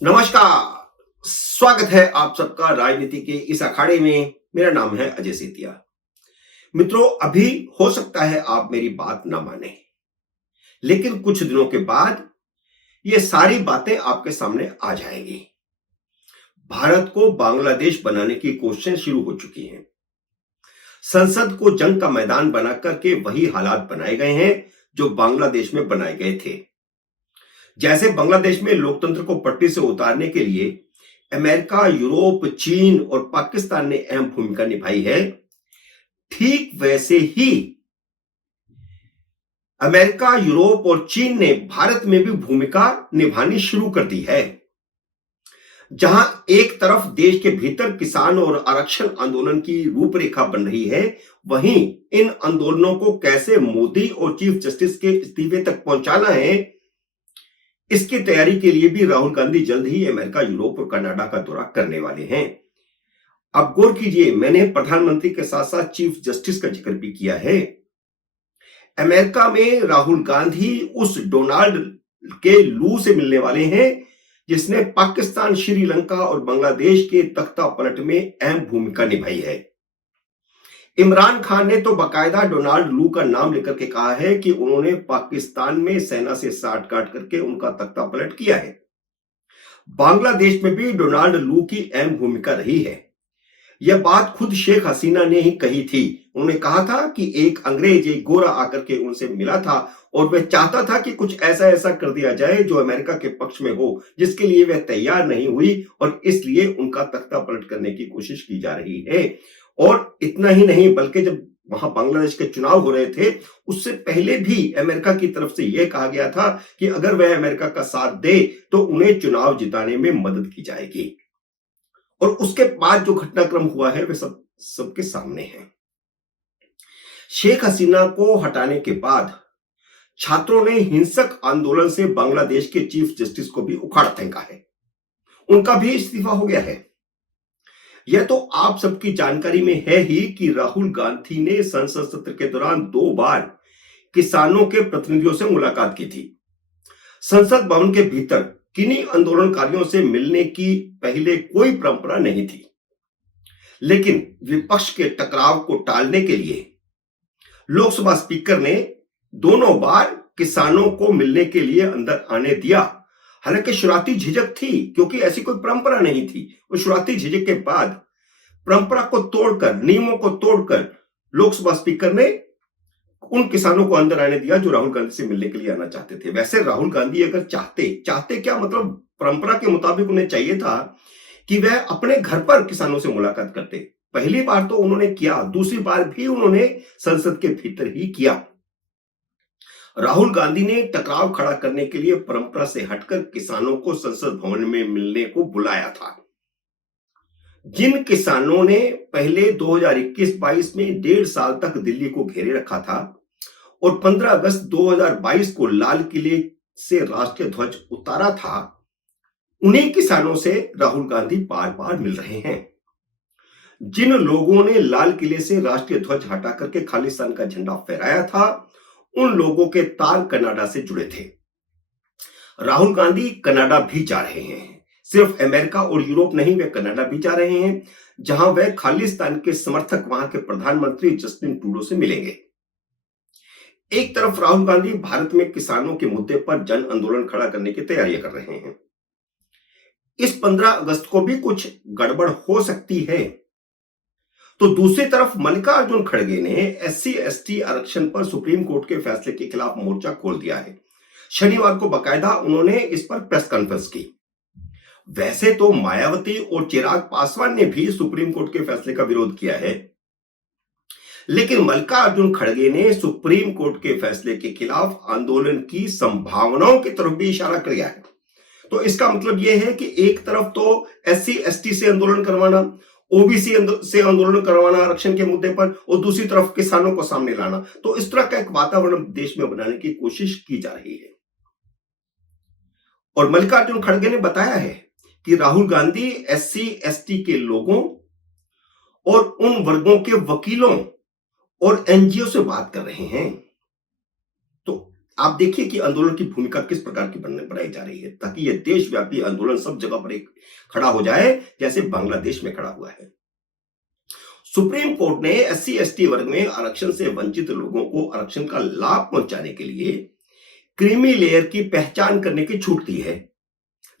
नमस्कार। स्वागत है आप सबका राजनीति के इस अखाड़े में। मेरा नाम है अजय सेतिया। मित्रों, अभी हो सकता है आप मेरी बात ना माने, लेकिन कुछ दिनों के बाद ये सारी बातें आपके सामने आ जाएंगी। भारत को बांग्लादेश बनाने की कोशिशें शुरू हो चुकी हैं। संसद को जंग का मैदान बना करके वही हालात बनाए गए हैं जो बांग्लादेश में बनाए गए थे। जैसे बांग्लादेश में लोकतंत्र को पटरी से उतारने के लिए अमेरिका, यूरोप, चीन और पाकिस्तान ने अहम भूमिका निभाई है, ठीक वैसे ही अमेरिका, यूरोप और चीन ने भारत में भी भूमिका निभानी शुरू कर दी है। जहां एक तरफ देश के भीतर किसान और आरक्षण आंदोलन की रूपरेखा बन रही है, वहीं इन आंदोलनों को कैसे मोदी और चीफ जस्टिस के इस्तीफे तक पहुंचाना है, इसकी तैयारी के लिए भी राहुल गांधी जल्द ही अमेरिका, यूरोप और कनाडा का दौरा करने वाले हैं। अब गौर कीजिए, मैंने प्रधानमंत्री के साथ साथ चीफ जस्टिस का जिक्र भी किया है। अमेरिका में राहुल गांधी उस डोनाल्ड के लू से मिलने वाले हैं जिसने पाकिस्तान, श्रीलंका और बांग्लादेश के तख्ता पलट में अहम भूमिका निभाई है। इमरान खान ने तो बाकायदा डोनाल्ड लू का नाम लेकर के कहा है कि उन्होंने पाकिस्तान में सेना से साठ काट करके उनका तख्ता पलट किया है। बांग्लादेश में भी डोनाल्ड लू की अहम भूमिका रही है। यह बात खुद शेख हसीना ने ही कही थी। उन्होंने कहा था कि एक अंग्रेज, एक गोरा आकर के उनसे मिला था और वह चाहता था कि कुछ ऐसा ऐसा कर दिया जाए जो अमेरिका के पक्ष में हो, जिसके लिए वह तैयार नहीं हुई और इसलिए उनका तख्ता पलट करने की कोशिश की जा रही है। और इतना ही नहीं, बल्कि जब वहां बांग्लादेश के चुनाव हो रहे थे, उससे पहले भी अमेरिका की तरफ से यह कहा गया था कि अगर वह अमेरिका का साथ दे तो उन्हें चुनाव जिताने में मदद की जाएगी। और उसके बाद जो घटनाक्रम हुआ है वह सबके सामने है। शेख हसीना को हटाने के बाद छात्रों ने हिंसक आंदोलन से बांग्लादेश के चीफ जस्टिस को भी उखाड़ फेंका है। उनका भी इस्तीफा हो गया है। यह तो आप सबकी जानकारी में है ही कि राहुल गांधी ने संसद सत्र के दौरान 2 बार किसानों के प्रतिनिधियों से मुलाकात की थी। संसद भवन के भीतर किन्हीं आंदोलनकारियों से मिलने की पहले कोई परंपरा नहीं थी, लेकिन विपक्ष के टकराव को टालने के लिए लोकसभा स्पीकर ने दोनों बार किसानों को मिलने के लिए अंदर आने दिया। हालांकि शुरुआती झिझक थी, क्योंकि ऐसी कोई परंपरा नहीं थी। उस शुरुआती झिझक के बाद परंपरा को तोड़कर, नियमों को तोड़कर लोकसभा स्पीकर ने उन किसानों को अंदर आने दिया जो राहुल गांधी से मिलने के लिए आना चाहते थे। वैसे राहुल गांधी अगर चाहते क्या, मतलब परंपरा के मुताबिक उन्हें चाहिए था कि वह अपने घर पर किसानों से मुलाकात करते। पहली बार तो उन्होंने किया, दूसरी बार भी उन्होंने संसद के भीतर ही किया। राहुल गांधी ने टकराव खड़ा करने के लिए परंपरा से हटकर किसानों को संसद भवन में मिलने को बुलाया था। जिन किसानों ने पहले 2021-22 में 1.5 साल तक दिल्ली को घेरे रखा था और 15 अगस्त 2022 को लाल किले से राष्ट्रीय ध्वज उतारा था, उन्हीं किसानों से राहुल गांधी बार बार मिल रहे हैं। जिन लोगों ने लाल किले से राष्ट्रीय ध्वज हटा करके खालिस्तान का झंडा फहराया था, उन लोगों के तार कनाडा से जुड़े थे। राहुल गांधी कनाडा भी जा रहे हैं। सिर्फ अमेरिका और यूरोप नहीं, वे कनाडा भी जा रहे हैं, जहां वे खालिस्तान के समर्थक वहां के प्रधानमंत्री जस्टिन ट्रूडो से मिलेंगे। एक तरफ राहुल गांधी भारत में किसानों के मुद्दे पर जन आंदोलन खड़ा करने की तैयारियां कर रहे हैं। इस 15 अगस्त को भी कुछ गड़बड़ हो सकती है। तो दूसरी तरफ मल्लिकार्जुन खड़गे ने SC/ST आरक्षण पर सुप्रीम कोर्ट के फैसले के खिलाफ मोर्चा खोल दिया है। शनिवार को बाकायदा उन्होंने इस पर प्रेस कॉन्फ्रेंस की। वैसे तो मायावती और चिराग पासवान ने भी सुप्रीम कोर्ट के फैसले का विरोध किया है, लेकिन मल्लिकार्जुन खड़गे ने सुप्रीम कोर्ट के फैसले के खिलाफ आंदोलन की संभावनाओं की तरफ भी इशारा किया है। तो इसका मतलब यह है कि एक तरफ तो SC/ST से आंदोलन करवाना, OBC से आंदोलन करवाना आरक्षण के मुद्दे पर, और दूसरी तरफ किसानों को सामने लाना। तो इस तरह का एक वातावरण देश में बनाने की कोशिश की जा रही है। और मल्लिकार्जुन खड़गे ने बताया है कि राहुल गांधी SC/ST के लोगों और उन वर्गों के वकीलों और NGO से बात कर रहे हैं। तो आप देखिए कि आंदोलन की भूमिका किस प्रकार की बनाई जा रही है ताकि यह देशव्यापी आंदोलन सब जगह पर एक खड़ा हो जाए जैसे बांग्लादेश में खड़ा हुआ है। सुप्रीम कोर्ट ने एससी एसटी वर्ग में आरक्षण से वंचित लोगों को आरक्षण का लाभ पहुंचाने के लिए क्रीमी लेयर की पहचान करने की छूट दी है।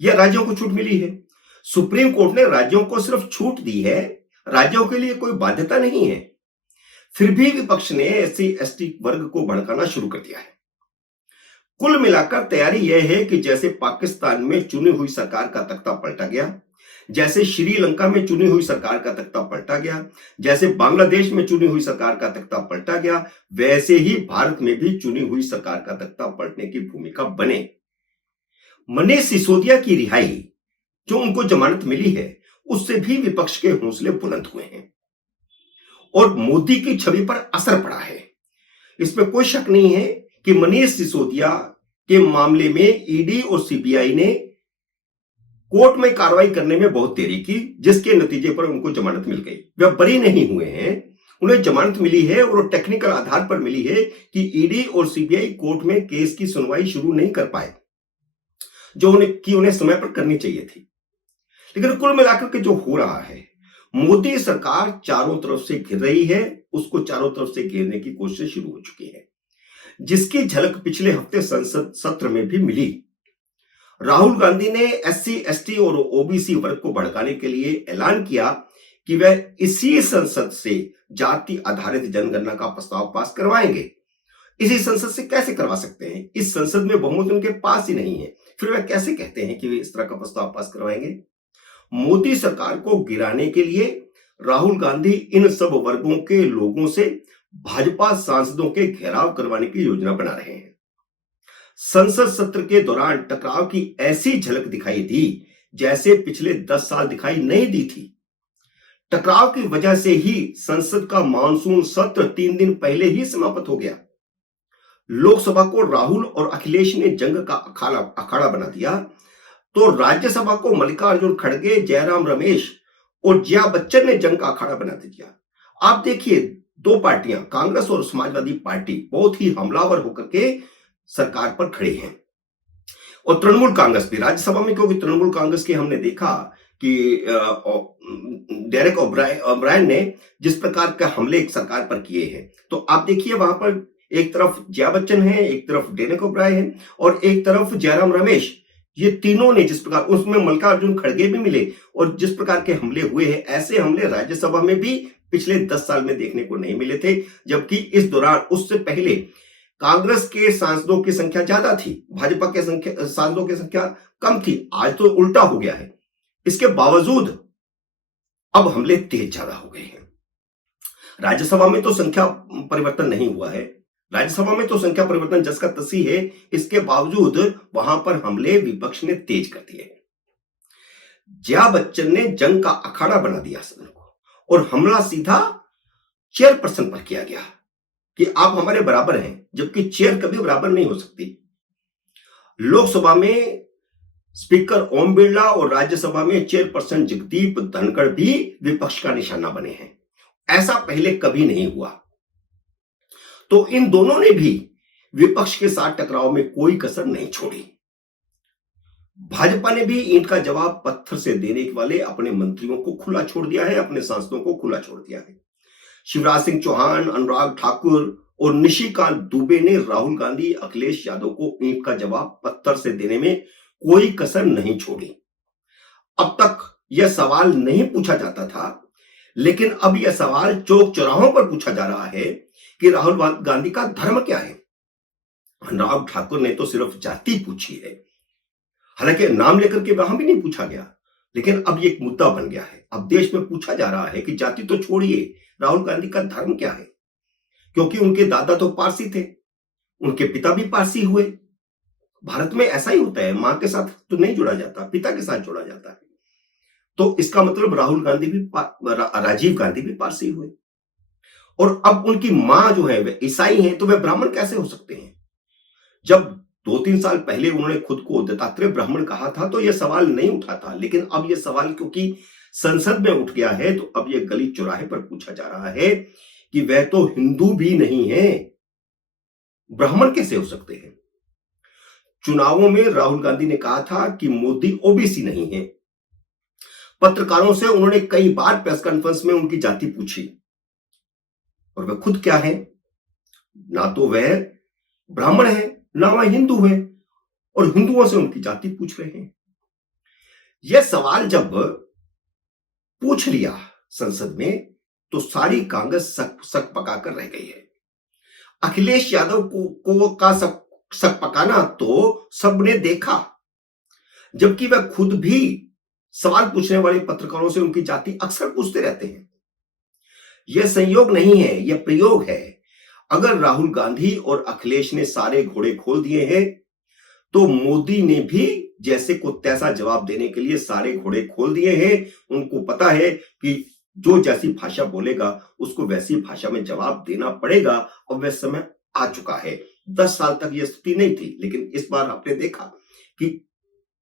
यह राज्यों को छूट मिली है। सुप्रीम कोर्ट ने राज्यों को सिर्फ छूट दी है, राज्यों के लिए कोई बाध्यता नहीं है। फिर भी विपक्ष ने एससी एसटी वर्ग को भड़काना शुरू कर दिया है। कुल मिलाकर तैयारी यह है कि जैसे पाकिस्तान में चुनी हुई सरकार का तख्ता पलटा गया, जैसे श्रीलंका में चुनी हुई सरकार का तख्ता पलटा गया, जैसे बांग्लादेश में चुनी हुई सरकार का तख्ता पलटा गया, वैसे ही भारत में भी चुनी हुई सरकार का तख्ता पलटने की भूमिका बने। मनीष सिसोदिया की रिहाई जो उनको जमानत मिली है उससे भी विपक्ष के हौसले बुलंद हुए हैं और मोदी की छवि पर असर पड़ा है। इसमें कोई शक नहीं है कि मनीष सिसोदिया के मामले में ईडी और सीबीआई ने कोर्ट में कार्रवाई करने में बहुत देरी की, जिसके नतीजे पर उनको जमानत मिल गई। वे बरी नहीं हुए हैं, उन्हें जमानत मिली है और टेक्निकल आधार पर मिली है कि ईडी और सीबीआई कोर्ट में केस की सुनवाई शुरू नहीं कर पाए जो उन्हें समय पर करनी चाहिए थी। लेकिन कुल मिलाकर के जो हो रहा है, मोदी सरकार चारों तरफ से घिर रही है, उसको चारों तरफ से घेरने की कोशिश शुरू हो चुकी है, जिसकी झलक पिछले हफ्ते संसद सत्र में भी मिली। राहुल गांधी ने एससी एसटी और ओबीसी वर्ग को भड़काने के लिए ऐलान किया कि वह इसी संसद से जाति आधारित जनगणना का प्रस्ताव पास करवाएंगे। इसी संसद से कैसे करवा सकते हैं? इस संसद में बहुमत उनके पास ही नहीं है, फिर वह कैसे कहते हैं कि वे इस तरह का प्रस्ताव पास करवाएंगे? मोदी सरकार को गिराने के लिए राहुल गांधी इन सब वर्गों के लोगों से भाजपा सांसदों के घेराव करवाने की योजना बना रहे हैं। संसद सत्र के दौरान टकराव की ऐसी झलक दिखाई दी जैसे पिछले 10 साल दिखाई नहीं दी थी। टकराव की वजह से ही संसद का मानसून सत्र 3 दिन पहले ही समाप्त हो गया। लोकसभा को राहुल और अखिलेश ने जंग का अखाड़ा बना दिया, तो राज्यसभा को मल्लिकार्जुन खड़गे, जयराम रमेश और जया बच्चन ने जंग का अखाड़ा बना दिया। आप देखिए, दो पार्टियां, कांग्रेस और समाजवादी पार्टी, बहुत ही हमलावर होकर के सरकार पर खड़े हैं। और तृणमूल कांग्रेस भी राज्यसभा में, क्योंकि तृणमूल कांग्रेस के हमने देखा कि डेरेक ओब्रायन ने जिस प्रकार के हमले सरकार पर किए हैं, तो आप देखिए वहां पर एक तरफ जया बच्चन है, एक तरफ डेरेक ओब्रायन है और एक तरफ जयराम रमेश। ये तीनों ने जिस प्रकार, उसमें मल्लिकार्जुन खड़गे भी मिले, और जिस प्रकार के हमले हुए हैं, ऐसे हमले राज्यसभा में भी पिछले 10 साल में देखने को नहीं मिले थे। जबकि इस दौरान, उससे पहले कांग्रेस के सांसदों की संख्या ज्यादा थी, भाजपा के सांसदों की संख्या कम थी। आज तो उल्टा हो गया है। इसके बावजूद अब हमले तेज ज्यादा हो गए हैं। राज्यसभा में तो संख्या परिवर्तन नहीं हुआ है, राज्यसभा में तो संख्या परिवर्तन जस का तसी है, इसके बावजूद वहां पर हमले विपक्ष ने तेज कर दिए हैं। जया बच्चन ने जंग का अखाड़ा बना दिया सदन को, और हमला सीधा चेयरपर्सन पर किया गया कि आप हमारे बराबर हैं, जबकि चेयर कभी बराबर नहीं हो सकती। लोकसभा में स्पीकर ओम बिरला और राज्यसभा में चेयरपर्सन जगदीप धनखड़ भी विपक्ष का निशाना बने हैं। ऐसा पहले कभी नहीं हुआ। तो इन दोनों ने भी विपक्ष के साथ टकराव में कोई कसर नहीं छोड़ी। भाजपा ने भी ईंट का जवाब पत्थर से देने वाले अपने मंत्रियों को खुला छोड़ दिया है, अपने सांसदों को खुला छोड़ दिया है। शिवराज सिंह चौहान, अनुराग ठाकुर और निशिकांत दुबे ने राहुल गांधी, अखिलेश यादव को ईंट का जवाब पत्थर से देने में कोई कसर नहीं छोड़ी। अब तक यह सवाल नहीं पूछा जाता था, लेकिन अब यह सवाल चौक चौराहों पर पूछा जा रहा है कि राहुल गांधी का धर्म क्या है। अनुराग ठाकुर ने तो सिर्फ जाति पूछी है, हालांकि नाम लेकर के वहां भी नहीं पूछा गया, लेकिन अब ये एक मुद्दा बन गया है। अब देश में पूछा जा रहा है कि जाति तो छोड़िए, राहुल गांधी का धर्म क्या है, क्योंकि उनके दादा तो पारसी थे, उनके पिता भी पारसी हुए। भारत में ऐसा ही होता है, मां के साथ तो नहीं जुड़ा जाता, पिता के साथ जुड़ा जाता है। तो इसका मतलब राहुल गांधी भी, राजीव गांधी भी पारसी हुए। और अब उनकी मां जो है वे ईसाई हैं, तो वे ब्राह्मण कैसे हो सकते हैं? जब 2-3 साल पहले उन्होंने खुद को दत्तात्रेय ब्राह्मण कहा था तो यह सवाल नहीं उठा था, लेकिन अब यह सवाल क्योंकि संसद में उठ गया है, तो अब यह गली चौराहे पर पूछा जा रहा है कि वह तो हिंदू भी नहीं है, ब्राह्मण कैसे हो सकते हैं? चुनावों में राहुल गांधी ने कहा था कि मोदी ओबीसी नहीं है। पत्रकारों से उन्होंने कई बार प्रेस कॉन्फ्रेंस में उनकी जाति पूछी और वह खुद क्या है, ना तो वह ब्राह्मण है ना वह हिंदू है, और हिंदुओं से उनकी जाति पूछ रहे हैं। यह सवाल जब पूछ लिया संसद में तो सारी कांग्रेस सक पकाकर रह गई है। अखिलेश यादव का सक पकाना तो सबने देखा, जबकि वह खुद भी सवाल पूछने वाले पत्रकारों से उनकी जाति अक्सर पूछते रहते हैं। यह संयोग नहीं है, यह प्रयोग है। अगर राहुल गांधी और अखिलेश ने सारे घोड़े खोल दिए हैं तो मोदी ने भी जैसे को तैसा जवाब देने के लिए सारे घोड़े खोल दिए हैं। उनको पता है कि जो जैसी भाषा बोलेगा उसको वैसी भाषा में जवाब देना पड़ेगा, और वह समय आ चुका है। 10 साल तक यह स्थिति नहीं थी, लेकिन इस बार आपने देखा कि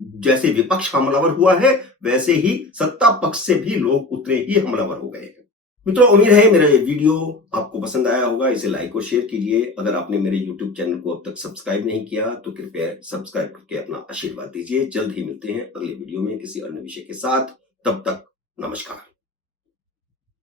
जैसे विपक्ष हमलावर हुआ है वैसे ही सत्ता पक्ष से भी लोग उतने ही हमलावर हो गए हैं। मित्रों, उम्मीद है मेरा ये वीडियो आपको पसंद आया होगा। इसे लाइक और शेयर कीजिए। अगर आपने मेरे YouTube चैनल को अब तक सब्सक्राइब नहीं किया तो कृपया सब्सक्राइब करके अपना आशीर्वाद दीजिए। जल्द ही मिलते हैं अगले वीडियो में किसी अन्य विषय के साथ। तब तक नमस्कार।